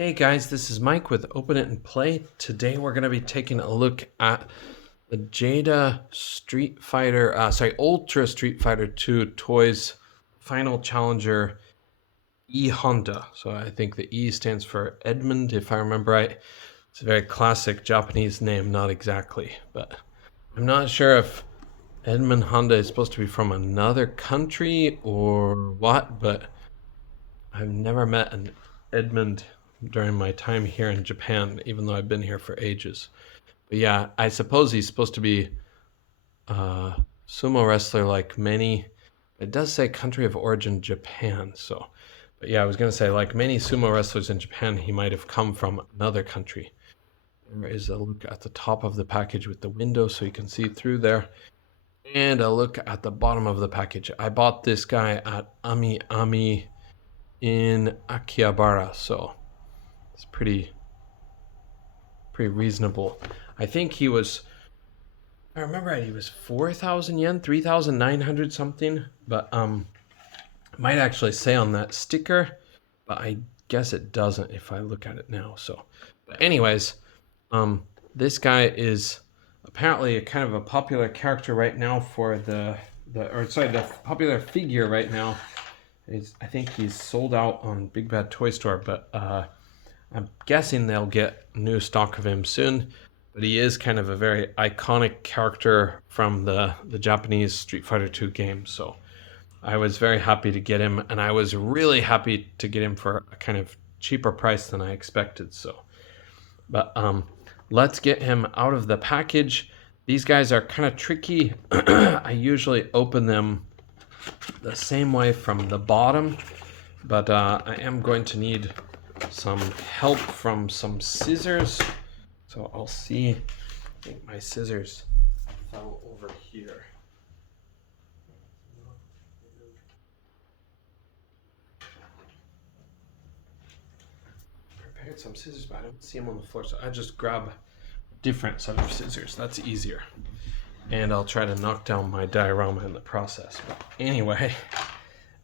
Hey guys, this is Mike with Open It and Play. Today we're going to be taking a look at the Jada Ultra Street Fighter 2 Toys Final Challenger E Honda. So I think the E stands for Edmond, if I remember right. It's a very classic Japanese name, not exactly, but I'm not sure if Edmond Honda is supposed to be from another country or what, but I've never met an Edmond during my time here in Japan, even though I've been here for ages. But yeah, I suppose he's supposed to be a sumo wrestler like many. It does say country of origin Japan, so. But yeah, I was going to say, like many sumo wrestlers in Japan, he might have come from another country. There is a look at the top of the package with the window so you can see through there. And a look at the bottom of the package. I bought this guy at Ami Ami in Akihabara, so it's pretty reasonable. I think he was, I remember right, he was 4,000 yen, 3,900 something, but might actually say on that sticker, but I guess it doesn't if I look at it now. So, but anyways, this guy is apparently a kind of a popular character right now for the popular figure right now. I think he's sold out on Big Bad Toy Store, but I'm guessing they'll get new stock of him soon. But he is kind of a very iconic character from the Japanese Street Fighter 2 game. So I was very happy to get him, and I was really happy to get him for a kind of cheaper price than I expected. So, but let's get him out of the package. These guys are kind of tricky. I usually open them the same way from the bottom, but I am going to need some help from some scissors. So I'll see. I think my scissors fell over here. Prepared some scissors, but I don't see them on the floor, so I just grab a different set of scissors. That's easier. And I'll try to knock down my diorama in the process. But anyway,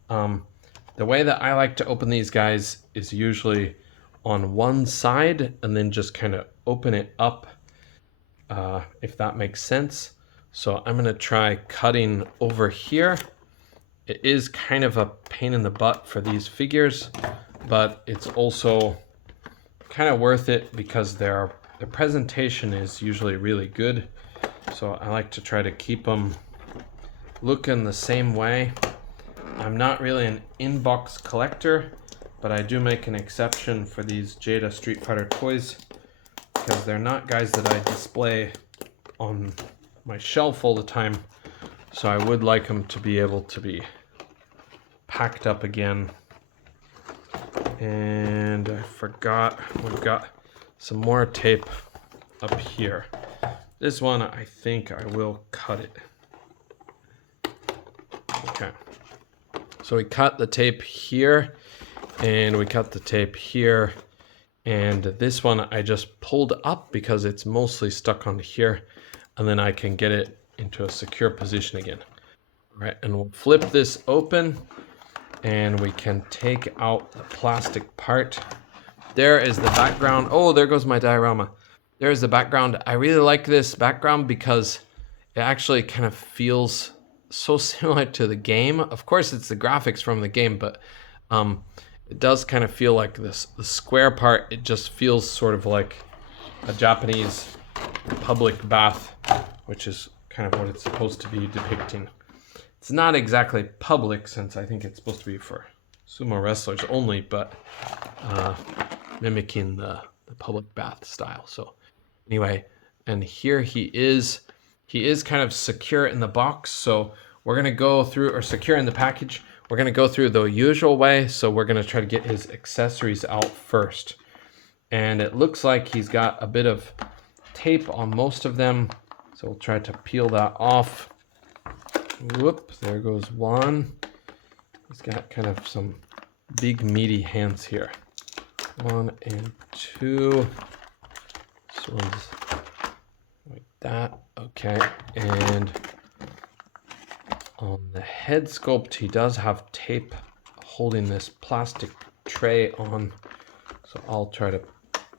the way that I like to open these guys is usually on one side and then just kind of open it up, if that makes sense. So I'm going to try cutting over here. It is kind of a pain in the butt for these figures, but it's also kind of worth it because their presentation is usually really good. So I like to try to keep them looking the same way. I'm not really an in-box collector, but I do make an exception for these Jada Street Fighter toys because they're not guys that I display on my shelf all the time. So I would like them to be able to be packed up again. And I forgot, we've got some more tape up here. This one, I think I will cut it. Okay. So we cut the tape here, and we cut the tape here. And this one I just pulled up because it's mostly stuck on here. And then I can get it into a secure position again. All right, and we'll flip this open, and we can take out the plastic part. There is the background. Oh, there goes my diorama. There's the background. I really like this background because it actually kind of feels so similar to the game. Of course, it's the graphics from the game, but it does kind of feel like this. The square part, it just feels sort of like a Japanese public bath, which is kind of what it's supposed to be depicting. It's not exactly public since I think it's supposed to be for sumo wrestlers only, but mimicking the public bath style. So anyway, and here he is kind of secure in the box. So we're going to go through, or secure in the package. We're going to go through the usual way. So we're going to try to get his accessories out first. And it looks like he's got a bit of tape on most of them. So we'll try to peel that off. Whoop, there goes one. He's got kind of some big meaty hands here. 1 and 2. This one's like that. Okay, and on the head sculpt, he does have tape holding this plastic tray on. So I'll try to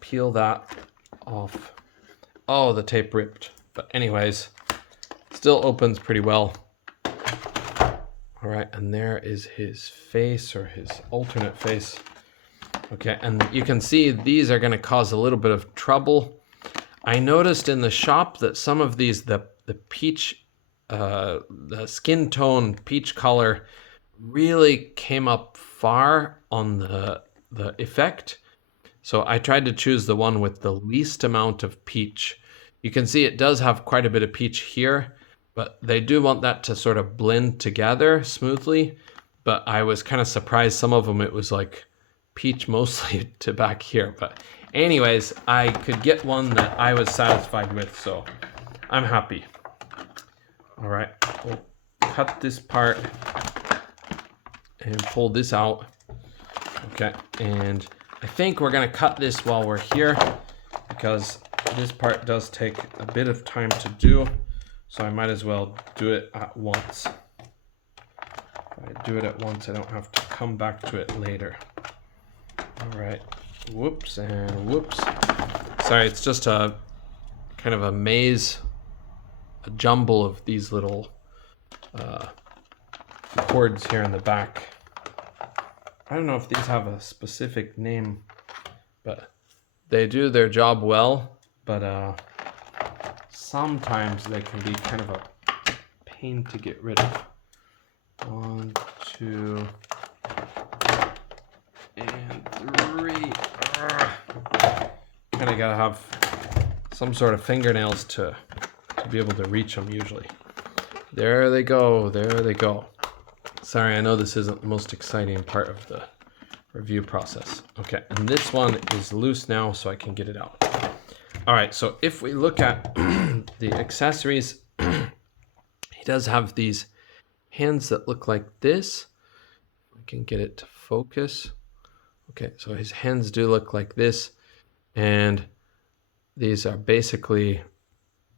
peel that off. Oh, the tape ripped. But anyways, still opens pretty well. All right, and there is his face, or his alternate face. Okay, and you can see these are gonna cause a little bit of trouble. I noticed in the shop that some of these, the peach, the skin tone peach color really came up far on the effect. So I tried to choose the one with the least amount of peach. You can see it does have quite a bit of peach here, but they do want that to sort of blend together smoothly. But I was kind of surprised, some of them it was like peach mostly to back here. But anyways, I could get one that I was satisfied with, so I'm happy. All right, we'll cut this part and pull this out. Okay, and I think we're gonna cut this while we're here, because this part does take a bit of time to do, so I might as well do it at once. If I do it at once, I don't have to come back to it later. All right, whoops and whoops. Sorry, it's just a kind of a maze, a jumble of these little cords here in the back. I don't know if these have a specific name, but they do their job well, but sometimes they can be kind of a pain to get rid of. 1, 2, and 3. Kind of gotta have some sort of fingernails to be able to reach them usually. There they go, there they go. Sorry, I know this isn't the most exciting part of the review process. Okay, and this one is loose now, so I can get it out. All right, so if we look at the accessories, he does have these hands that look like this. I can get it to focus. Okay, so his hands do look like this, and these are basically,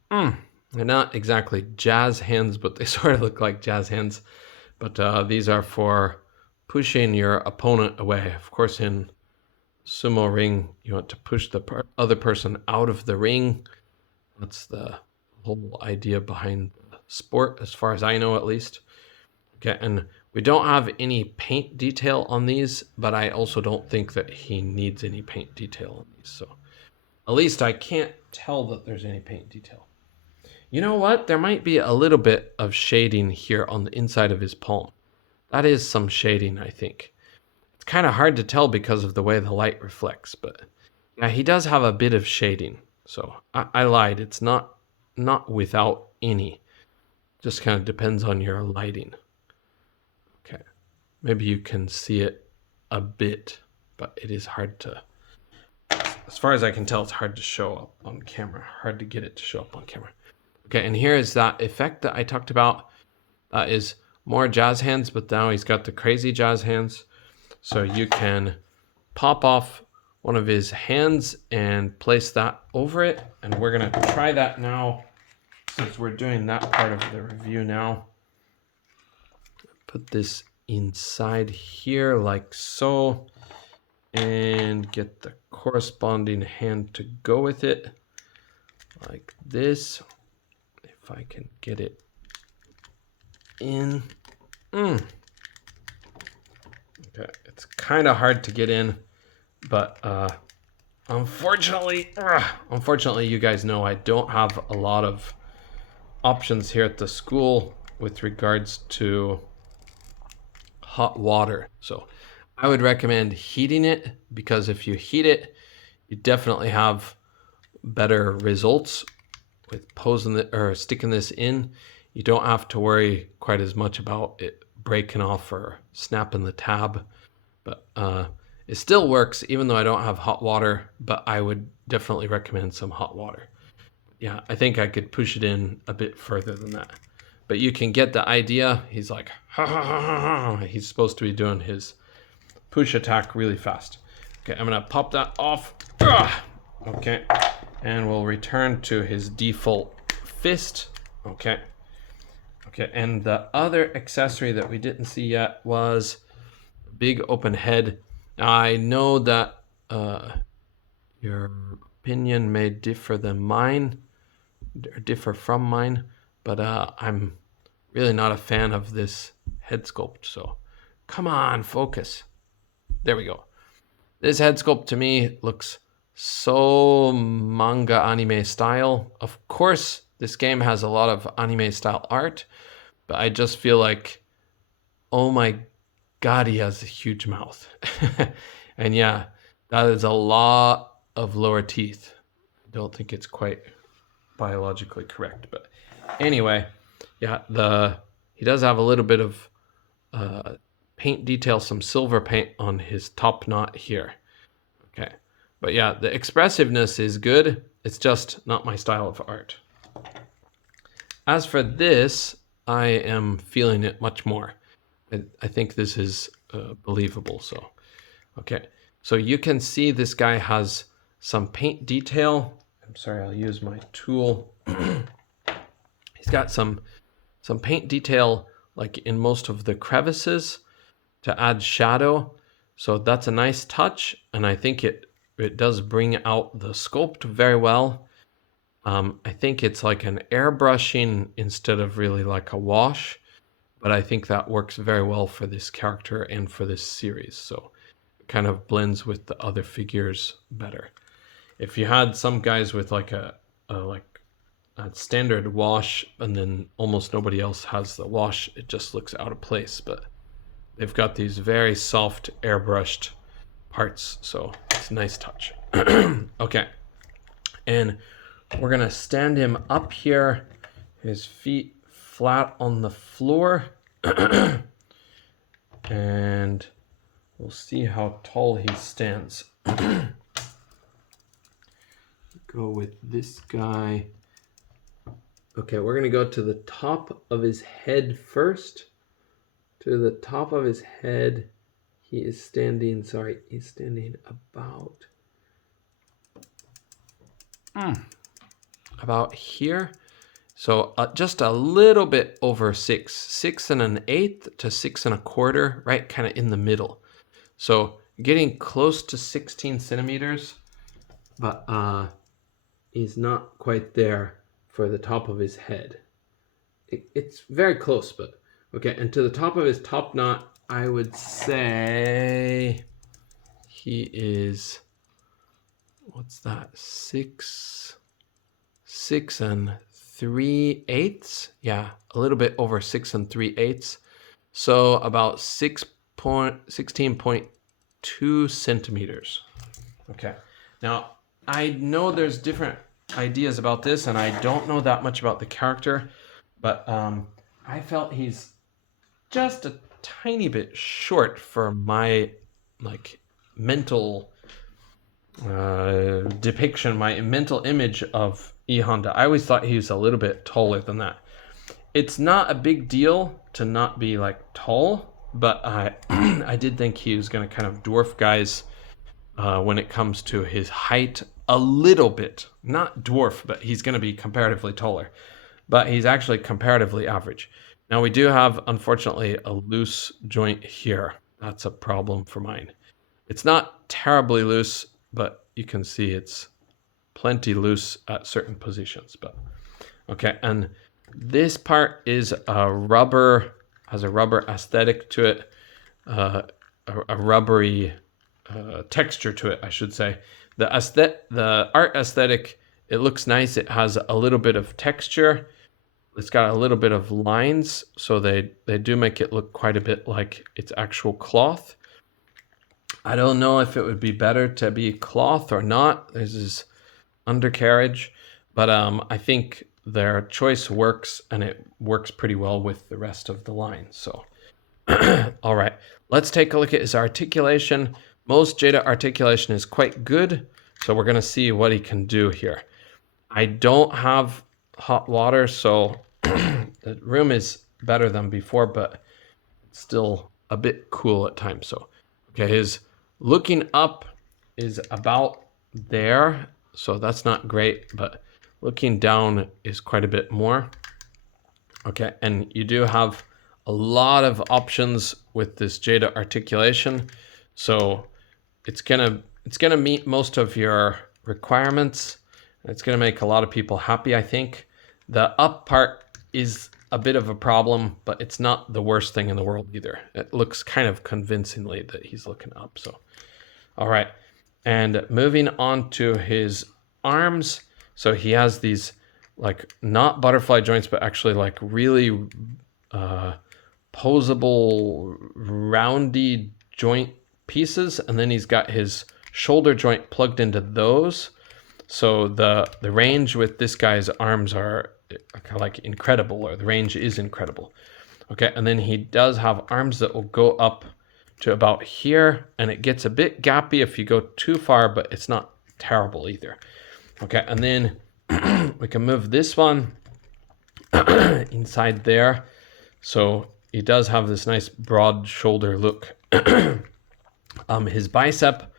they're not exactly jazz hands, but they sort of look like jazz hands. But these are for pushing your opponent away. Of course, in sumo ring, you want to push the other person out of the ring. That's the whole idea behind the sport, as far as I know, at least. Okay, and we don't have any paint detail on these, but I also don't think that he needs any paint detail on these. So at least I can't tell that there's any paint detail. You know what? There might be a little bit of shading here on the inside of his palm. That is some shading, I think. It's kind of hard to tell because of the way the light reflects, but yeah, he does have a bit of shading. So I lied. It's not without any. Just kind of depends on your lighting. Okay. Maybe you can see it a bit, but it is hard to, as far as I can tell, it's hard to show up on camera. Hard to get it to show up on camera. Okay, and here is that effect that I talked about. That is more jazz hands, but now he's got the crazy jazz hands. So you can pop off one of his hands and place that over it. And we're gonna try that now, since we're doing that part of the review now. Put this inside here like so, and get the corresponding hand to go with it, like this. If I can get it in. Okay, it's kind of hard to get in, but unfortunately, you guys know I don't have a lot of options here at the school with regards to hot water. So I would recommend heating it, because if you heat it, you definitely have better results with posing it or sticking this in. You don't have to worry quite as much about it breaking off or snapping the tab, but it still works even though I don't have hot water, but I would definitely recommend some hot water. Yeah, I think I could push it in a bit further than that, but you can get the idea. He's like, ha, ha, ha, ha, ha. He's supposed to be doing his push attack really fast. Okay, I'm gonna pop that off. Okay, and we'll return to his default fist. Okay, and the other accessory that we didn't see yet was big open head. Now, I know that your opinion may differ from mine, but I'm really not a fan of this head sculpt. So come on, focus. There we go. This head sculpt to me looks so manga anime style. Of course, this game has a lot of anime style art, but I just feel like, oh my God, he has a huge mouth. And yeah, that is a lot of lower teeth. I don't think it's quite biologically correct, but anyway, yeah, he does have a little bit of paint detail, some silver paint on his top knot here. Okay, but yeah, the expressiveness is good. It's just not my style of art. As for this, I am feeling it much more. I think this is believable. So, okay, so you can see this guy has some paint detail. I'm sorry, I'll use my tool. He's got some paint detail like in most of the crevices to add shadow. So that's a nice touch, and I think it does bring out the sculpt very well. I think it's like an airbrushing instead of really like a wash, but I think that works very well for this character and for this series. So it kind of blends with the other figures better. If you had some guys with like a standard wash and then almost nobody else has the wash, it just looks out of place. But they've got these very soft airbrushed parts, so it's a nice touch. Okay, and we're gonna stand him up here, his feet flat on the floor, and we'll see how tall he stands. Go with this guy. Okay, we're gonna go to the top of his head first. To the top of his head, he's standing about here. So just a little bit over 6 1/8 to 6 1/4, right? Kind of in the middle. So getting close to 16 centimeters, but he's not quite there for the top of his head. It's very close, but okay. And to the top of his top knot, I would say he is, what's that? 6 3/8. Yeah, a little bit over 6 3/8. So about 16.2 centimeters. Okay. Now, I know there's different ideas about this, and I don't know that much about the character, but I felt he's just a tiny bit short for my like mental depiction, my mental image of E Honda. I always thought he was a little bit taller than that. It's not a big deal to not be like tall, but I I did think he was going to kind of dwarf guys when it comes to his height a little bit. Not dwarf, but he's going to be comparatively taller. But he's actually comparatively average. Now we do have, unfortunately, a loose joint here. That's a problem for mine. It's not terribly loose, but you can see it's plenty loose at certain positions. But okay, and this part is a rubber, has a rubber aesthetic to it, a rubbery texture to it, I should say. The art aesthetic, it looks nice. It has a little bit of texture. It's got a little bit of lines, so they do make it look quite a bit like it's actual cloth. I don't know if it would be better to be cloth or not. This is undercarriage, but I think their choice works, and it works pretty well with the rest of the line. So, all right, let's take a look at his articulation. Most Jada articulation is quite good, so we're gonna see what he can do here. I don't have hot water, so the room is better than before, but it's still a bit cool at times. So, okay, his looking up is about there, so that's not great, but looking down is quite a bit more. Okay, and you do have a lot of options with this Jada articulation, so it's gonna It's going to meet most of your requirements. It's going to make a lot of people happy, I think. The up part is a bit of a problem, but it's not the worst thing in the world either. It looks kind of convincingly that he's looking up. So, all right. And moving on to his arms. So he has these like not butterfly joints, but actually like really posable, roundy joint pieces. And then he's got his shoulder joint plugged into those. So the range with this guy's arms are kind of like incredible, or the range is incredible. Okay, and then he does have arms that will go up to about here, and it gets a bit gappy if you go too far, but it's not terrible either. Okay, and then we can move this one inside there. So he does have this nice broad shoulder look. His bicep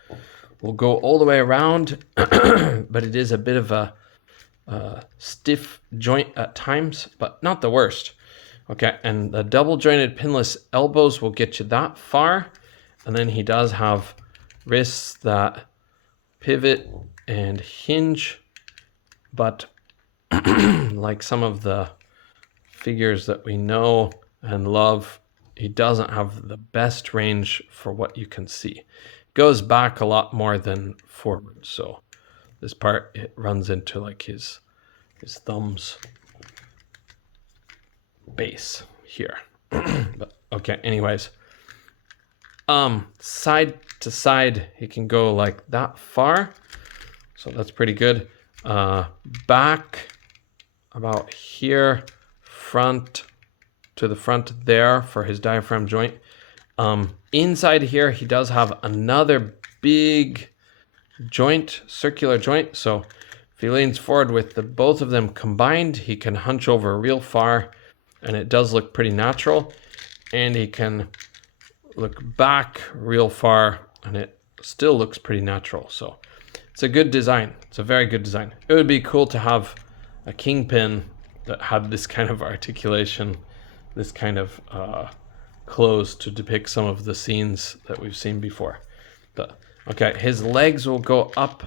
will go all the way around, but it is a bit of a stiff joint at times, but not the worst. Okay, and the double jointed pinless elbows will get you that far. And then he does have wrists that pivot and hinge, but like some of the figures that we know and love, he doesn't have the best range for what you can see. Goes back a lot more than forward. So this part, it runs into like his thumbs base here. But okay, anyways. Side to side, he can go like that far. So that's pretty good. Back about here, front to the front there for his diaphragm joint. Inside here, he does have another big joint, circular joint. So if he leans forward with both of them combined, he can hunch over real far, and it does look pretty natural. And he can look back real far, and it still looks pretty natural. So it's a good design. It's a very good design. It would be cool to have a kingpin that had this kind of articulation, this kind of clothes to depict some of the scenes that we've seen before. But okay, his legs will go up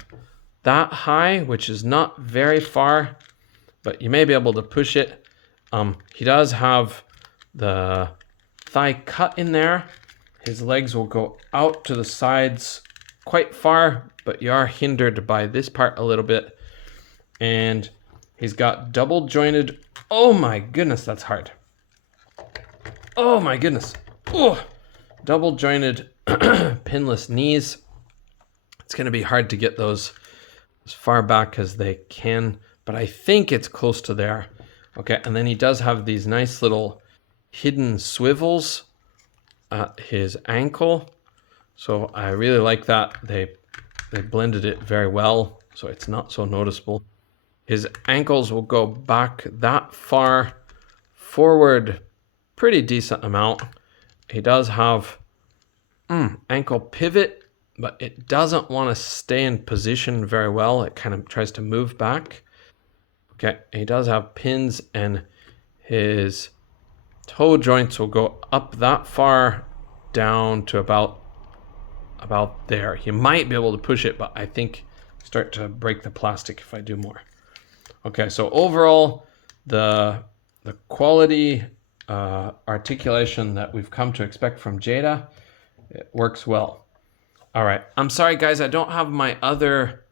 that high, which is not very far, but you may be able to push it. He does have the thigh cut in there. His legs will go out to the sides quite far, but you are hindered by this part a little bit. And he's got double jointed. Oh my goodness, that's hard. Oh my goodness. Oh, double jointed pinless knees. It's going to be hard to get those as far back as they can, but I think it's close to there. Okay, and then he does have these nice little hidden swivels at his ankle. So I really like that. They blended it very well, so it's not so noticeable. His ankles will go back that far, forward pretty decent amount. He does have ankle pivot, but it doesn't want to stay in position very well. It kind of tries to move back. Okay, he does have pins, and his toe joints will go up that far down to about there. You might be able to push it, but I think start to break the plastic if I do more. Okay, so overall, the quality articulation that we've come to expect from Jada, it works well. All right, I'm sorry guys, I don't have my other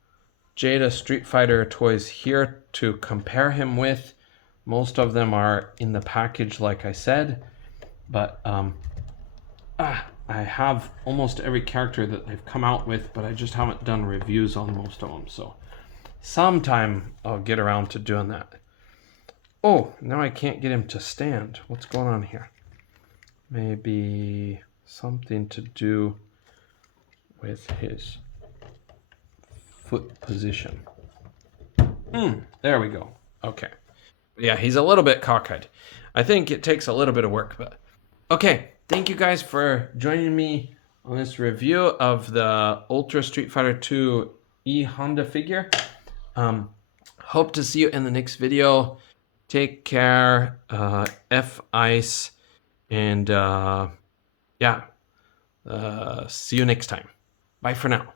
Jada Street Fighter toys here to compare him with. Most of them are in the package, like I said, but I have almost every character that they've come out with, but I just haven't done reviews on most of them. So sometime I'll get around to doing that. Oh, now I can't get him to stand. What's going on here? Maybe something to do with his foot position. There we go. Okay. Yeah, he's a little bit cockeyed. I think it takes a little bit of work, but okay. Thank you guys for joining me on this review of the Ultra Street Fighter 2 E Honda figure. Hope to see you in the next video. Take care. F ice, and yeah. See you next time. Bye for now.